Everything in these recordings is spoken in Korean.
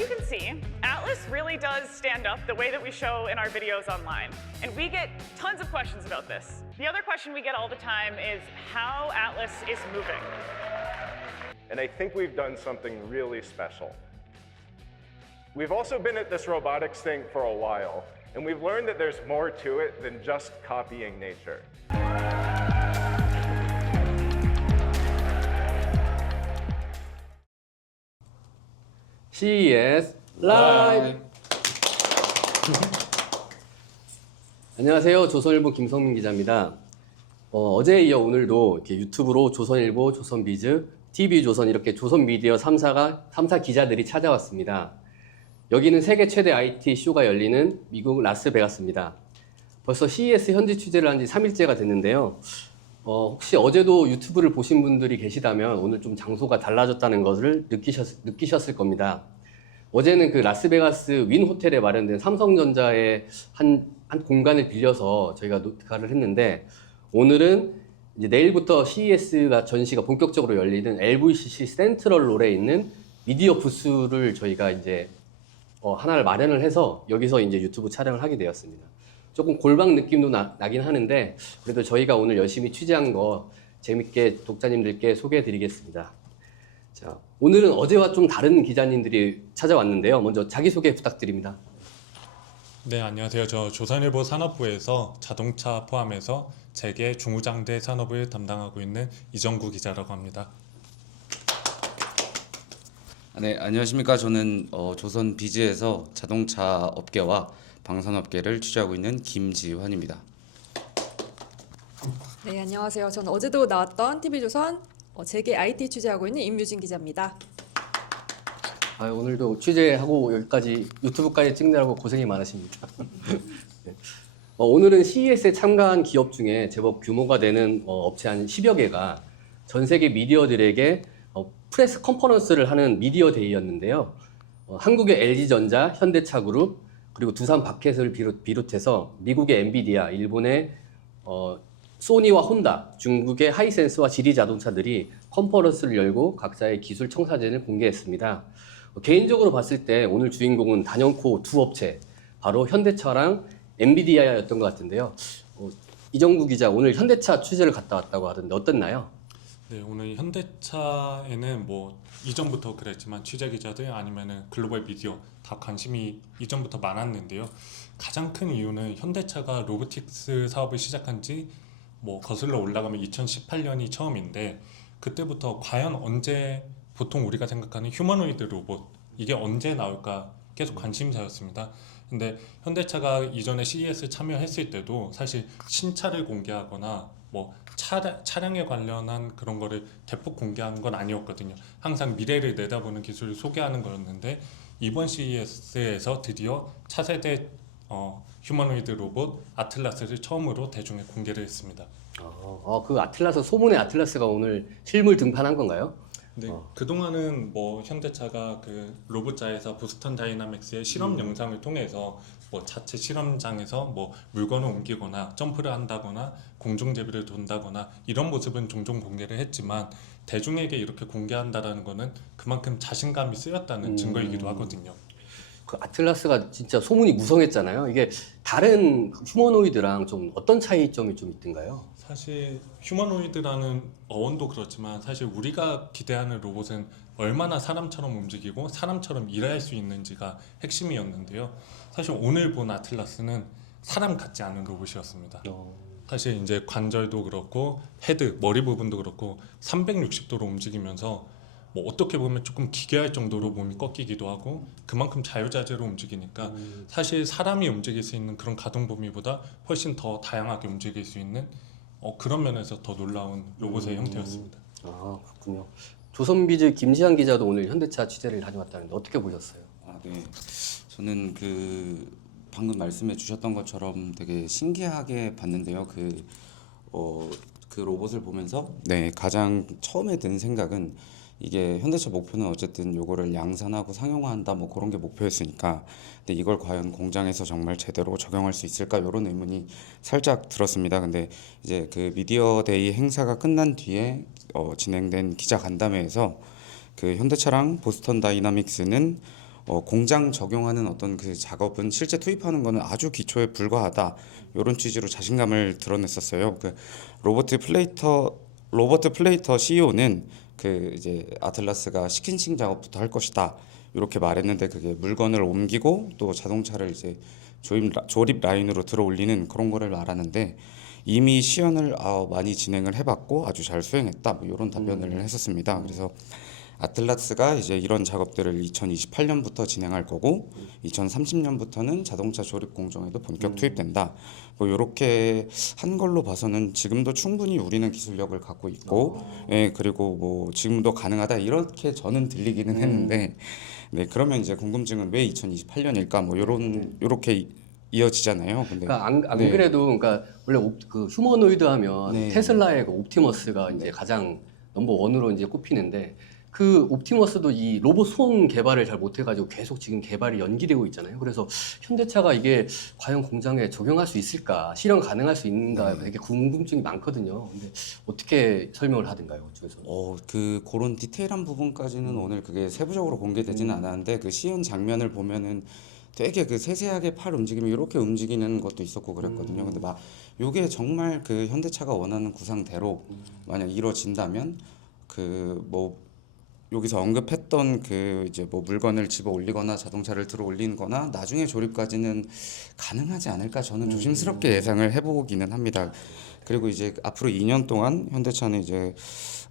you can see, Atlas really does stand up the way that we show in our videos online. And we get tons of questions about this. The other question we get all the time is how Atlas is moving. And I think we've done something really special. We've also been at this robotics thing for a while, and we've learned that there's more to it than just copying nature. CES 라이브. 안녕하세요. 조선일보 김성민 기자입니다. 어제에 이어 오늘도 이렇게 유튜브로 조선일보, 조선비즈, TV조선 이렇게 조선미디어 3사 기자들이 찾아왔습니다. 여기는 세계 최대 IT 쇼가 열리는 미국 라스베가스입니다. 벌써 CES 현지 취재를 한 지 3일째가 됐는데요. 혹시 어제도 유튜브를 보신 분들이 계시다면 오늘 좀 장소가 달라졌다는 것을 느끼셨을 겁니다. 어제는 그 라스베가스 윈 호텔에 마련된 삼성전자의 한 공간을 빌려서 저희가 녹화를 했는데, 오늘은 이제 내일부터 CES가 전시가 본격적으로 열리는 LVCC 센트럴롤에 있는 미디어 부스를 저희가 이제 하나를 마련을 해서 여기서 이제 유튜브 촬영을 하게 되었습니다. 조금 골방 느낌도 나긴 하는데 그래도 저희가 오늘 열심히 취재한 거 재밌게 독자님들께 소개해 드리겠습니다. 자, 오늘은 어제와 좀 다른 기자님들이 찾아왔는데요. 먼저 자기소개 부탁드립니다. 네, 안녕하세요. 저 조선일보 산업부에서 자동차 포함해서 재계 중후장대 산업을 담당하고 있는 이정구 기자라고 합니다. 네, 안녕하십니까. 저는 조선 비즈에서 자동차 업계와 방산업계를 취재하고 있는 김지환입니다. 네, 안녕하세요. 저는 어제도 나왔던 TV조선 재계 IT 취재하고 있는 임유진 기자입니다. 오늘도 취재하고 여기까지 유튜브까지 찍느라고 고생이 많으십니다. 네. 오늘은 CES에 참가한 기업 중에 제법 규모가 되는 업체 한 10여 개가 전 세계 미디어들에게 프레스 컨퍼런스를 하는 미디어 데이였는데요. 한국의 LG전자, 현대차그룹, 그리고 두산 바켓을 비롯해서 미국의 엔비디아, 일본의 소니와 혼다, 중국의 하이센스와 지리자동차들이 컨퍼런스를 열고 각자의 기술 청사진을 공개했습니다. 개인적으로 봤을 때 오늘 주인공은 단연코 두 업체, 바로 현대차랑 엔비디아였던 것 같은데요. 이정구 기자, 오늘 현대차 취재를 갔다 왔다고 하던데 어땠나요? 네, 오늘 현대차에는 뭐 이전부터 그랬지만 취재 기자들 아니면은 글로벌 미디어 다 관심이 이전부터 많았는데요. 가장 큰 이유는 현대차가 로보틱스 사업을 시작한 지 뭐 거슬러 올라가면 2018년이 처음인데, 그때부터 과연 언제 보통 우리가 생각하는 휴머노이드 로봇 이게 언제 나올까 계속 관심사였습니다. 근데 현대차가 이전에 CES 참여했을 때도 사실 신차를 공개하거나 뭐 차량에 관련한 그런 거를 대폭 공개한 건 아니었거든요. 항상 미래를 내다보는 기술을 소개하는 거였는데, 이번 CES에서 드디어 차세대 휴머노이드 로봇 아틀라스를 처음으로 대중에 공개를 했습니다. 그 아틀라스, 소문의 아틀라스가 오늘 실물 등판한 건가요? 네, 그동안은 뭐 현대차가 그 로봇자회사 보스턴 다이나믹스의 실험 영상을 통해서 뭐 자체 실험장에서 뭐 물건을 옮기거나 점프를 한다거나 공중제비를 돈다거나 이런 모습은 종종 공개를 했지만, 대중에게 이렇게 공개한다라는 거는 그만큼 자신감이 쓰였다는 증거이기도 하거든요. 그 아틀라스가 진짜 소문이 무성했잖아요. 이게 다른 휴머노이드랑 좀 어떤 차이점이 좀 있던가요? 사실 휴머노이드라는 어원도 그렇지만 사실 우리가 기대하는 로봇은 얼마나 사람처럼 움직이고 사람처럼 일할 수 있는지가 핵심이었는데요. 사실 오늘 본 아틀라스는 사람 같지 않은 로봇이었습니다. 사실 이제 관절도 그렇고 헤드, 머리 부분도 그렇고 360도로 움직이면서 뭐 어떻게 보면 조금 기괴할 정도로 몸이 꺾이기도 하고, 그만큼 자유자재로 움직이니까 사실 사람이 움직일 수 있는 그런 가동 범위보다 훨씬 더 다양하게 움직일 수 있는 그런 면에서 더 놀라운 로봇의 형태였습니다. 그렇군요. 조선비즈 김지한 기자도 오늘 현대차 취재를 다녀왔다는데 어떻게 보셨어요? 네. 저는 방금 말씀해 주셨던 것처럼 되게 신기하게 봤는데요. 그 로봇을 보면서 가장 처음에 든 생각은, 이게 현대차 목표는 어쨌든 요거를 양산하고 상용화한다 뭐 그런 게 목표였으니까, 근데 이걸 과연 공장에서 정말 제대로 적용할 수 있을까 이런 의문이 살짝 들었습니다. 근데 이제 그 미디어 데이 행사가 끝난 뒤에 진행된 기자 간담회에서 그 현대차랑 보스턴 다이나믹스는 공장 적용하는 어떤 그 작업은 실제 투입하는 거는 아주 기초에 불과하다. 이런 취지로 자신감을 드러냈었어요. 그 로버트 플레이터 CEO는 그 이제 아틀라스가 시킨싱 작업부터 할 것이다. 이렇게 말했는데 그게 물건을 옮기고 또 자동차를 이제 조립 라인으로 들어 올리는 그런 거를 말하는데 이미 시연을 많이 진행을 해봤고 아주 잘 수행했다. 뭐 이런 답변을 했었습니다. 그래서 아틀라스가 이제 이런 작업들을 2028년부터 진행할 거고 2030년부터는 자동차 조립 공정에도 본격 투입된다. 뭐 이렇게 한 걸로 봐서는 지금도 충분히 우리는 기술력을 갖고 있고, 예, 그리고 뭐 지금도 가능하다 이렇게 저는 들리기는 했는데, 네, 그러면 이제 궁금증은 왜 2028년일까? 뭐 요렇게 이어지잖아요. 근데 그러니까 안 네. 그래도 그러니까 원래 그 휴머노이드 하면 네. 테슬라의 그 옵티머스가 이제 가장 넘버 원으로 이제 꼽히는데 그 옵티머스도 이 로봇 손 개발을 잘 못해가지고 계속 지금 개발이 연기되고 있잖아요. 그래서 현대차가 이게 과연 공장에 적용할 수 있을까, 실현 가능할 수 있는가 되게 궁금증이 많거든요. 근데 어떻게 설명을 하든가요, 그쪽에서? 그런 디테일한 부분까지는 오늘 그게 세부적으로 공개되지는 않았는데 그 시연 장면을 보면은 되게 그 세세하게 팔 움직임이 이렇게 움직이는 것도 있었고 그랬거든요. 근데 막 요게 정말 그 현대차가 원하는 구상대로 만약 이루어진다면 그 뭐 여기서 언급했던 그 이제 뭐 물건을 집어 올리거나 자동차를 들어 올리거나 나중에 조립까지는 가능하지 않을까 저는 조심스럽게 예상을 해보기는 합니다. 그리고 이제 앞으로 2년 동안 현대차는 이제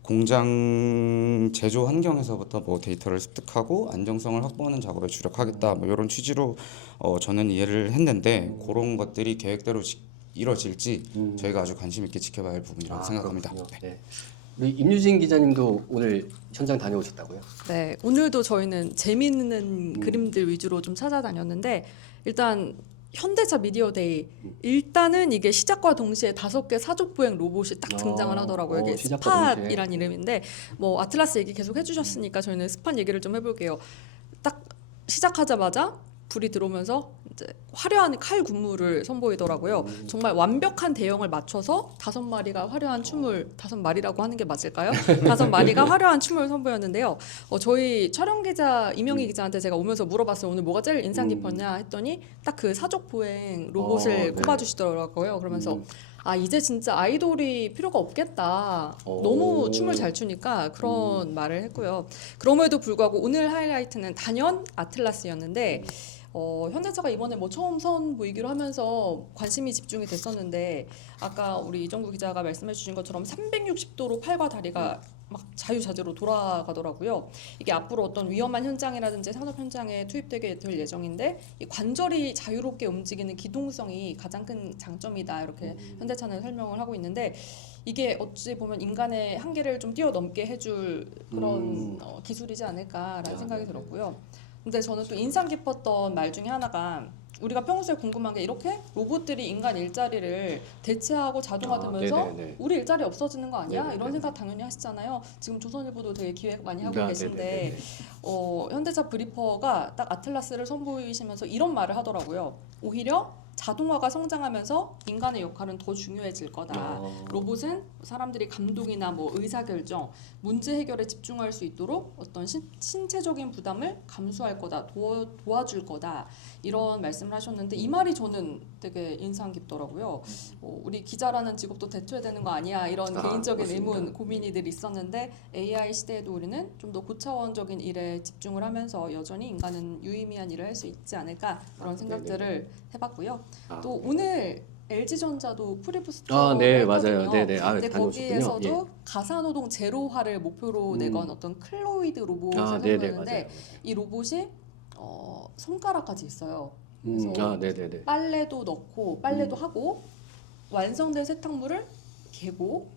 공장 제조 환경에서부터 뭐 데이터를 습득하고 안정성을 확보하는 작업에 주력하겠다 뭐 이런 취지로 저는 이해를 했는데 그런 것들이 계획대로 이뤄질지 저희가 아주 관심 있게 지켜봐야 할 부분이라고 생각합니다. 그렇군요. 네. 우리 임유진 기자님도 오늘 현장 다녀오셨다고요? 네, 오늘도 저희는 재미있는 그림들 위주로 좀 찾아다녔는데 일단 현대차 미디어데이 일단은 이게 시작과 동시에 5개 사족 보행 로봇이 딱 등장을 하더라고요. 이게 시작과 동시에. 스팟이란 이름인데 뭐 아틀라스 얘기 계속 해주셨으니까 저희는 스팟 얘기를 좀 해볼게요. 딱 시작하자마자 불이 들어오면서 이제 화려한 칼 군무를 선보이더라고요. 정말 완벽한 대형을 맞춰서 5마리가 화려한 춤을 5마리라고 하는 게 맞을까요? 5마리가 화려한 춤을 선보였는데요. 저희 촬영 기자 이명희 기자한테 제가 오면서 물어봤어요. 오늘 뭐가 제일 인상 깊었냐 했더니 딱 그 사족 보행 로봇을 네. 꼽아주시더라고요. 그러면서 이제 진짜 아이돌이 필요가 없겠다. 너무 춤을 잘 추니까 그런 말을 했고요. 그럼에도 불구하고 오늘 하이라이트는 단연 아틀라스였는데 현대차가 이번에 뭐 처음 선보이기로 하면서 관심이 집중이 됐었는데 아까 우리 이정구 기자가 말씀해 주신 것처럼 360도로 팔과 다리가 막 자유자재로 돌아가더라고요. 이게 앞으로 어떤 위험한 현장이라든지 산업 현장에 투입되게 될 예정인데 이 관절이 자유롭게 움직이는 기동성이 가장 큰 장점이다 이렇게 현대차는 설명을 하고 있는데 이게 어찌 보면 인간의 한계를 좀 뛰어넘게 해줄 그런 기술이지 않을까라는 생각이 들었고요. 근데 저는 또 인상 깊었던 말 중에 하나가 우리가 평소에 궁금한 게 이렇게 로봇들이 인간 일자리를 대체하고 자동화되면서 네네네. 우리 일자리 없어지는 거 아니야? 네네네. 이런 생각 당연히 하시잖아요. 지금 조선일보도 되게 기획 많이 하고 네네네. 계신데 현대차 브리퍼가 딱 아틀라스를 선보이시면서 이런 말을 하더라고요. 오히려 자동화가 성장하면서 인간의 역할은 더 중요해질 거다. 로봇은 사람들이 감독이나 뭐 의사결정, 문제 해결에 집중할 수 있도록 어떤 신체적인 부담을 감수할 거다, 도와줄 거다 이런 말씀을 하셨는데 이 말이 저는 되게 인상 깊더라고요. 우리 기자라는 직업도 대체해야 되는 거 아니야 이런 개인적인 의문, 고민이 늘 있었는데 AI 시대에도 우리는 좀 더 고차원적인 일에 집중을 하면서 여전히 인간은 유의미한 일을 할 수 있지 않을까 그런 생각들을 해봤고요. 또 오늘 LG전자도 프리부스터 네, 했거든요. 맞아요. 네네. 근데 다녀오셨군요. 거기에서도 예. 가사노동 제로화를 목표로 내건 어떤 클로이드 로봇을 네네, 선보였는데 맞아요. 이 로봇이 손가락까지 있어요. 네네네. 빨래도 넣고 빨래도 하고 완성된 세탁물을 개고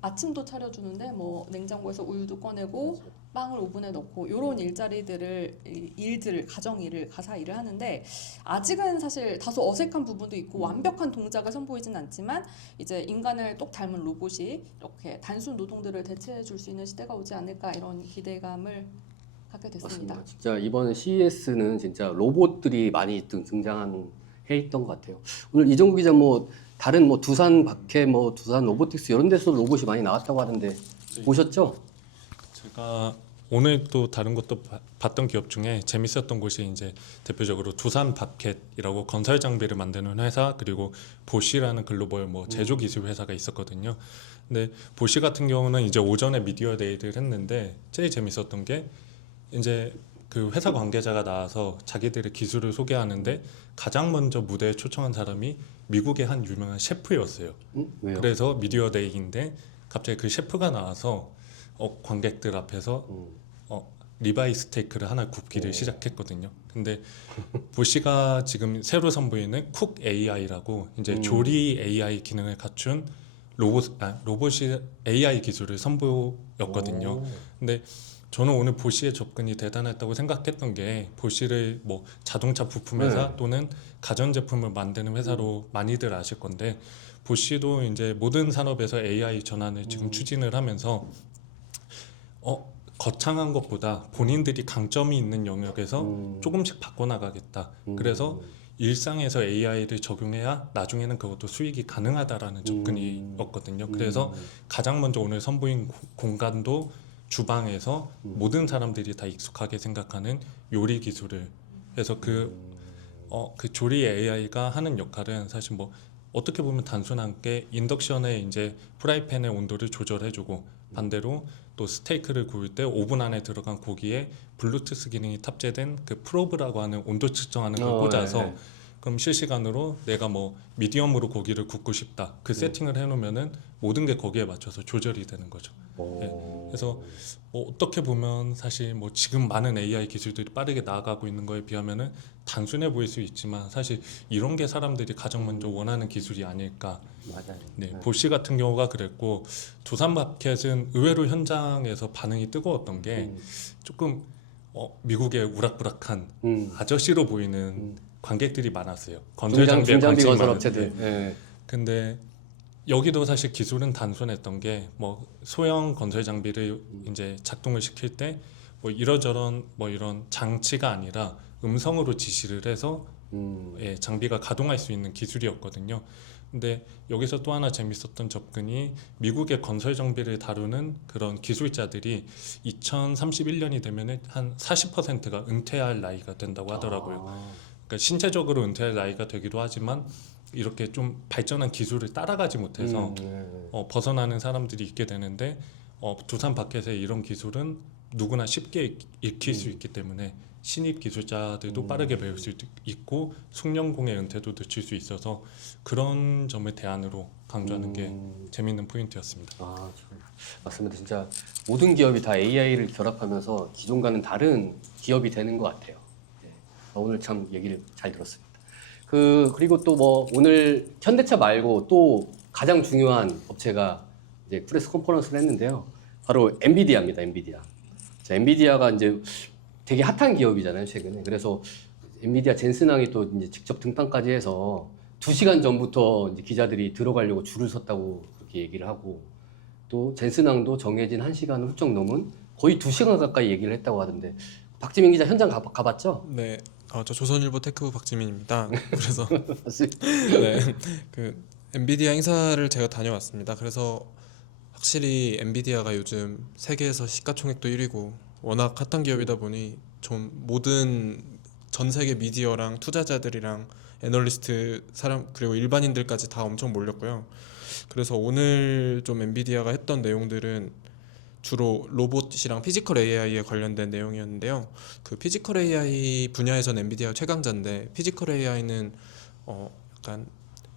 아침도 차려주는데 뭐 냉장고에서 우유도 꺼내고 빵을 오븐에 넣고 이런 일들을 가정 일을 가사 일을 하는데 아직은 사실 다소 어색한 부분도 있고 완벽한 동작을 선보이진 않지만 이제 인간을 똑 닮은 로봇이 이렇게 단순 노동들을 대체해 줄 수 있는 시대가 오지 않을까 이런 기대감을 갖게 됐습니다. 맞습니다. 진짜 이번 CES는 진짜 로봇들이 많이 등장해 있던 것 같아요. 오늘 이정구 기자 뭐 다른 뭐 두산 박해, 뭐 두산 로보틱스 이런 데서 로봇이 많이 나왔다고 하는데 보셨죠? 제가 오늘 또 다른 것도 봤던 기업 중에 재밌었던 곳이 이제 대표적으로 두산 바켓이라고 건설 장비를 만드는 회사, 그리고 보쉬라는 글로벌 뭐 제조 기술 회사가 있었거든요. 근데 보쉬 같은 경우는 이제 오전에 미디어 데이를 했는데 제일 재밌었던 게 이제 그 회사 관계자가 나와서 자기들의 기술을 소개하는데 가장 먼저 무대에 초청한 사람이 미국의 한 유명한 셰프였어요. 왜요? 그래서 미디어 데이인데 갑자기 그 셰프가 나와서 관객들 앞에서 리바이 스테이크를 하나 굽기를 시작했거든요. 근데 보쉬가 지금 새로 선보이는 쿡 AI라고 이제 조리 AI 기능을 갖춘 로봇이 AI 기술을 선보였거든요. 근데 저는 오늘 보쉬의 접근이 대단했다고 생각했던 게, 보쉬를 뭐 자동차 부품 회사 또는 가전 제품을 만드는 회사로 많이들 아실 건데, 보쉬도 이제 모든 산업에서 AI 전환을 지금 추진을 하면서 거창한 것보다 본인들이 강점이 있는 영역에서 조금씩 바꿔나가겠다. 그래서 일상에서 AI를 적용해야 나중에는 그것도 수익이 가능하다라는 접근이었거든요. 그래서 가장 먼저 오늘 선보인 공간도 주방에서 모든 사람들이 다 익숙하게 생각하는 요리 기술을 해서 그 조리 AI가 하는 역할은 사실 뭐 어떻게 보면 단순한 게, 인덕션에 이제 프라이팬의 온도를 조절해주고, 반대로 또 스테이크를 구울 때 오븐 안에 들어간 고기에 블루투스 기능이 탑재된 그 프로브라고 하는 온도 측정하는 걸 꽂아서 그럼 실시간으로 내가 뭐 미디엄으로 고기를 굽고 싶다, 그 세팅을 해놓으면은 모든 게 거기에 맞춰서 조절이 되는 거죠. 네. 그래서 뭐 어떻게 보면 사실 뭐 지금 많은 AI 기술들이 빠르게 나아가고 있는 거에 비하면은 단순해 보일 수 있지만, 사실 이런 게 사람들이 가장 먼저 원하는 기술이 아닐까. 맞아요. 네, 보쉬 같은 경우가 그랬고, 두산 마켓은 의외로 현장에서 반응이 뜨거웠던 게 조금 미국의 우락부락한 아저씨로 보이는 관객들이 많았어요. 건설 장비에 중장비 관심이 건설 많은데. 업체들. 네. 근데 여기도 사실 기술은 단순했던 게, 뭐 소형 건설 장비를 이제 작동을 시킬 때 뭐 이러저런 뭐 이런 장치가 아니라 음성으로 지시를 해서 장비가 가동할 수 있는 기술이었거든요. 근데 여기서 또 하나 재밌었던 접근이, 미국의 건설 장비를 다루는 그런 기술자들이 2031년이 되면 한 40%가 은퇴할 나이가 된다고 하더라고요. 그러니까 신체적으로 은퇴할 나이가 되기도 하지만 이렇게 좀 발전한 기술을 따라가지 못해서 벗어나는 사람들이 있게 되는데, 두산 바켓의 이런 기술은 누구나 쉽게 익힐 수 있기 때문에 신입 기술자들도 빠르게 배울 수 있고 숙련공의 은퇴도 늦출 수 있어서, 그런 점을 대안으로 강조하는 게 재밌는 포인트였습니다. 맞습니다. 진짜 모든 기업이 다 AI를 결합하면서 기존과는 다른 기업이 되는 것 같아요. 네. 오늘 참 얘기를 잘 들었습니다. 그리고 또 뭐 오늘 현대차 말고 또 가장 중요한 업체가 이제 프레스 컨퍼런스를 했는데요. 바로 엔비디아입니다. 자, 엔비디아가 이제 되게 핫한 기업이잖아요, 최근에. 그래서 엔비디아 젠슨왕이 또 이제 직접 등판까지 해서 2시간 전부터 이제 기자들이 들어가려고 줄을 섰다고 그렇게 얘기를 하고, 또 젠슨왕도 정해진 1시간을 훌쩍 넘은 거의 2시간 가까이 얘기를 했다고 하던데, 박지민 기자 현장 가봤죠? 네, 저 조선일보 테크부 박지민입니다. 그래서 맞습니다. 네, 그 엔비디아 행사를 제가 다녀왔습니다. 그래서 확실히 엔비디아가 요즘 세계에서 시가총액도 1위고 워낙 핫한 기업이다 보니 좀 모든 전 세계 미디어랑 투자자들이랑 애널리스트 사람 그리고 일반인들까지 다 엄청 몰렸고요. 그래서 오늘 좀 엔비디아가 했던 내용들은 주로 로봇이랑 피지컬 AI에 관련된 내용이었는데요. 그 피지컬 AI 분야에서는 엔비디아가 최강자인데, 피지컬 AI는 약간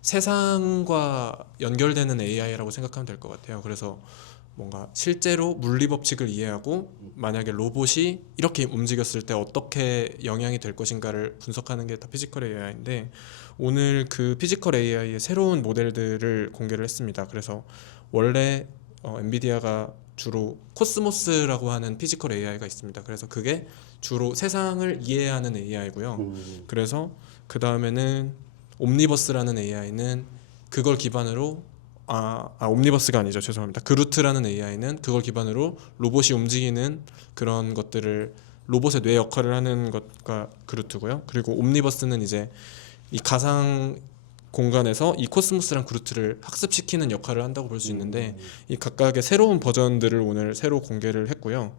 세상과 연결되는 AI라고 생각하면 될 것 같아요. 그래서 뭔가 실제로 물리 법칙을 이해하고 만약에 로봇이 이렇게 움직였을 때 어떻게 영향이 될 것인가를 분석하는 게 다 피지컬 AI인데, 오늘 그 피지컬 AI의 새로운 모델들을 공개를 했습니다. 그래서 원래 엔비디아가 주로 코스모스라고 하는 피지컬 AI가 있습니다. 그래서 그게 주로 세상을 이해하는 AI고요. 그래서 그 다음에는 옴니버스라는 AI는 그걸 기반으로 옴니버스가 아니죠. 죄송합니다. 그루트라는 AI는 그걸 기반으로 로봇이 움직이는 그런 것들을, 로봇의 뇌 역할을 하는 것과 그루트고요. 그리고 옴니버스는 이제 이 가상 공간에서 이 코스모스랑 그루트를 학습시키는 역할을 한다고 볼 수 있는데, 이 각각의 새로운 버전들을 오늘 새로 공개를 했고요.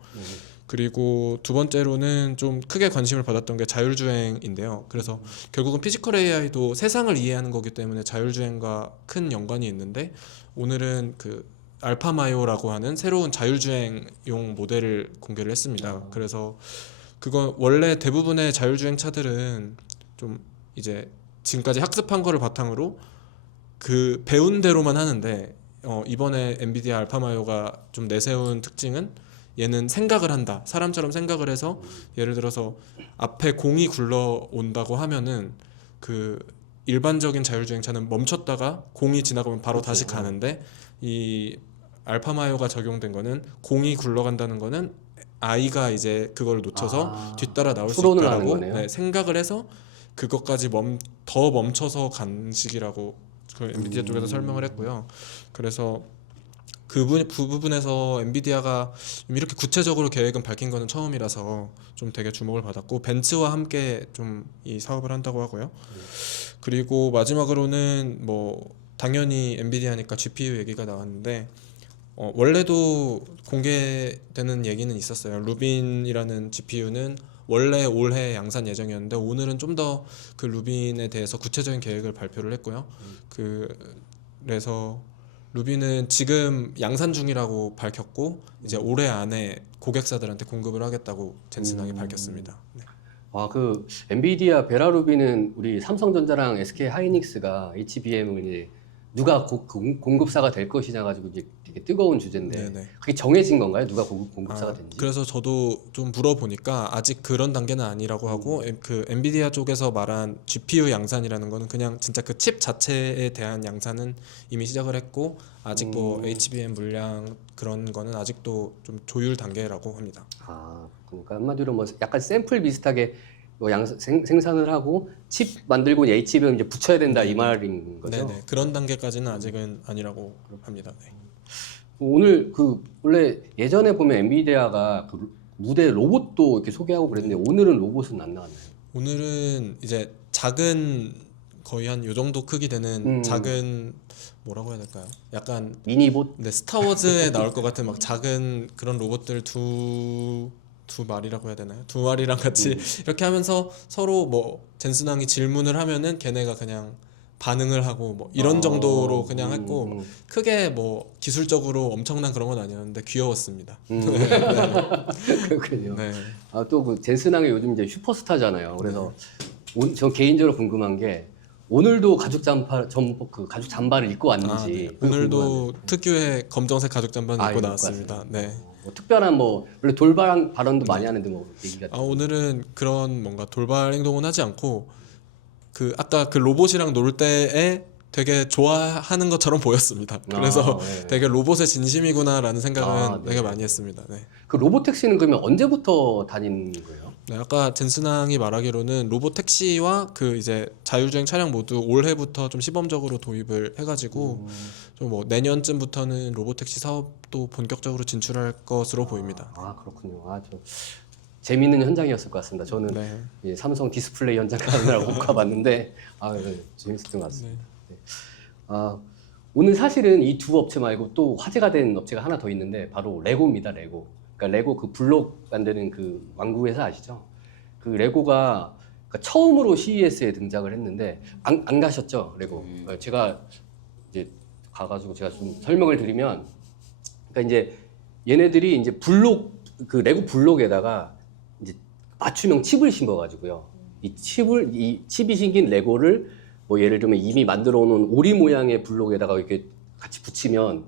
그리고 두 번째로는 좀 크게 관심을 받았던 게 자율주행인데요. 그래서 결국은 피지컬 AI도 세상을 이해하는 거기 때문에 자율주행과 큰 연관이 있는데, 오늘은 그 알파마요라고 하는 새로운 자율주행용 모델을 공개를 했습니다. 그래서 그건 원래 대부분의 자율주행 차들은 좀 이제 지금까지 학습한 거를 바탕으로 그 배운 대로만 하는데, 이번에 엔비디아 알파마요가 좀 내세운 특징은 얘는 생각을 한다. 사람처럼 생각을 해서 예를 들어서 앞에 공이 굴러온다고 하면은 그 일반적인 자율주행차는 멈췄다가 공이 지나가면 바로 다시 가는데, 이 알파마요가 적용된 거는 공이 굴러간다는 거는 아이가 이제 그걸 놓쳐서 뒤따라 나올 수 추론을 하는 있다라고 거네요. 생각을 해서 그것까지 더 멈춰서 간 식이라고 그 엔비디아 쪽에서 설명을 했고요. 그래서 그 부분에서 엔비디아가 이렇게 구체적으로 계획은 밝힌 거는 처음이라서 좀 되게 주목을 받았고, 벤츠와 함께 좀 이 사업을 한다고 하고요. 그리고 마지막으로는 뭐 당연히 엔비디아니까 GPU 얘기가 나왔는데, 원래도 공개되는 얘기는 있었어요. 루빈이라는 GPU는 원래 올해 양산 예정이었는데, 오늘은 좀 더 그 루빈에 대해서 구체적인 계획을 발표를 했고요. 그래서 루빈은 지금 양산 중이라고 밝혔고, 이제 올해 안에 고객사들한테 공급을 하겠다고 젠슨항이 밝혔습니다. 네. 그 엔비디아 베라루빈은 우리 삼성전자랑 SK 하이닉스가 HBM을 이제 누가 공급사가 될 것이냐 가지고 이제 되게 뜨거운 주제인데, 네네. 그게 정해진 건가요? 누가 공급사가 된지? 그래서 저도 좀 물어보니까 아직 그런 단계는 아니라고 하고, 그 엔비디아 쪽에서 말한 GPU 양산이라는 거는 그냥 진짜 그 칩 자체에 대한 양산은 이미 시작을 했고, 아직 뭐 HBM 물량 그런 거는 아직도 좀 조율 단계라고 합니다. 그러니까 한마디로 뭐 약간 샘플 비슷하게 뭐 생산을 하고 칩 만들고 HBM 이제 붙여야 된다 이 말인 거죠? 네네, 그런 단계까지는 아직은 아니라고 합니다. 네. 오늘 그 원래 예전에 보면 엔비디아가 그 무대 로봇도 이렇게 소개하고 그랬는데, 오늘은 로봇은 안 나왔나요? 오늘은 이제 작은, 거의 한 요 정도 크기 되는 작은, 뭐라고 해야 될까요? 약간 미니봇? 네, 스타워즈에 나올 것 같은 막 작은 그런 로봇들 두 마리라고 해야 되나요? 두 마리랑 같이 이렇게 하면서 서로 뭐 젠슨항이 질문을 하면은 걔네가 그냥 반응을 하고 뭐 이런 정도로 그냥 했고, 크게 뭐 기술적으로 엄청난 그런 건 아니었는데 귀여웠습니다. 그렇군요. 네. 또 그 젠슨항이 요즘 이제 슈퍼스타잖아요. 그래서 저 개인적으로 궁금한 게, 오늘도 가죽 잠바를 입고 왔는지. 네. 오늘도 특유의 검정색 가죽 잠바는 입고 나왔습니다. 네. 뭐 특별한 뭐 원래 돌발 발언도 많이 하는데 뭐 얘기가. 오늘은 그런 뭔가 돌발 행동은 하지 않고, 그 아까 그 로봇이랑 놀 때에 되게 좋아하는 것처럼 보였습니다. 그래서 네. 되게 로봇의 진심이구나라는 생각은 네. 되게 많이 했습니다. 네. 그 로봇 택시는 그러면 언제부터 다니는 거예요? 네, 아까 젠슨항이 말하기로는 로봇 택시와 그 이제 자율주행 차량 모두 올해부터 좀 시범적으로 도입을 해가지고 좀 뭐 내년쯤부터는 로봇 택시 사업도 본격적으로 진출할 것으로 보입니다. 그렇군요. 저 재미있는 현장이었을 것 같습니다. 저는 네. 이 삼성 디스플레이 현장 가느라고 못 가봤는데, 네, 재밌었던 것 같습니다. 네. 오늘 사실은 이 두 업체 말고 또 화제가 된 업체가 하나 더 있는데, 바로 레고입니다. 레고. 그러니까 레고 그 블록 만드는 그 왕구 회사 아시죠? 그 레고가 처음으로 CES에 등장을 했는데, 안 가셨죠? 레고. 제가 이제 가가지고 제가 좀 설명을 드리면, 그러니까 이제 얘네들이 이제 그 레고 블록에다가 이제 맞춤형 칩을 심어가지고요. 이 칩이 심긴 레고를 뭐 예를 들면 이미 만들어 놓은 오리 모양의 블록에다가 이렇게 같이 붙이면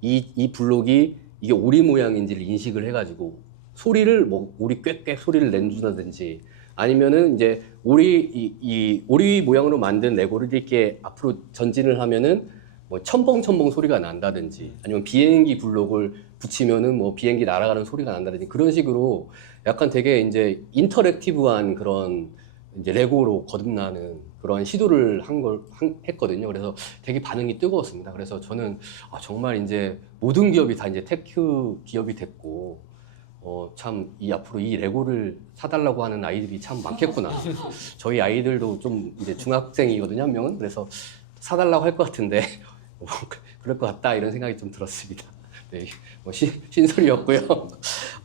이 블록이 이게 오리 모양인지를 인식을 해가지고 소리를 뭐 오리 꽥꽥 소리를 내준다든지, 아니면은 이제 이 오리 모양으로 만든 레고를 이렇게 앞으로 전진을 하면은 뭐 첨벙첨벙 소리가 난다든지, 아니면 비행기 블록을 붙이면은 뭐 비행기 날아가는 소리가 난다든지, 그런 식으로 약간 되게 이제 인터랙티브한 그런 이제 레고로 거듭나는 그런 시도를 했거든요. 그래서 되게 반응이 뜨거웠습니다. 그래서 저는 정말 이제 모든 기업이 다 이제 테크 기업이 됐고, 참 앞으로 이 레고를 사달라고 하는 아이들이 참 많겠구나. 저희 아이들도 좀 이제 중학생이거든요, 한 명은. 그래서 사달라고 할 것 같은데 그럴 것 같다, 이런 생각이 좀 들었습니다. 네, 뭐 신소리였고요.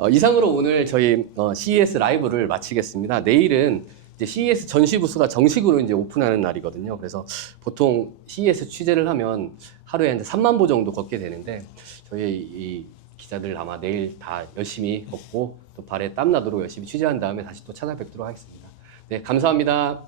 이상으로 오늘 저희 CES 라이브를 마치겠습니다. 내일은 이제 CES 전시 부스가 정식으로 이제 오픈하는 날이거든요. 그래서 보통 CES 취재를 하면 하루에 이제 3만 보 정도 걷게 되는데 저희 이 기자들 아마 내일 다 열심히 걷고 또 발에 땀 나도록 열심히 취재한 다음에 다시 또 찾아뵙도록 하겠습니다. 네, 감사합니다.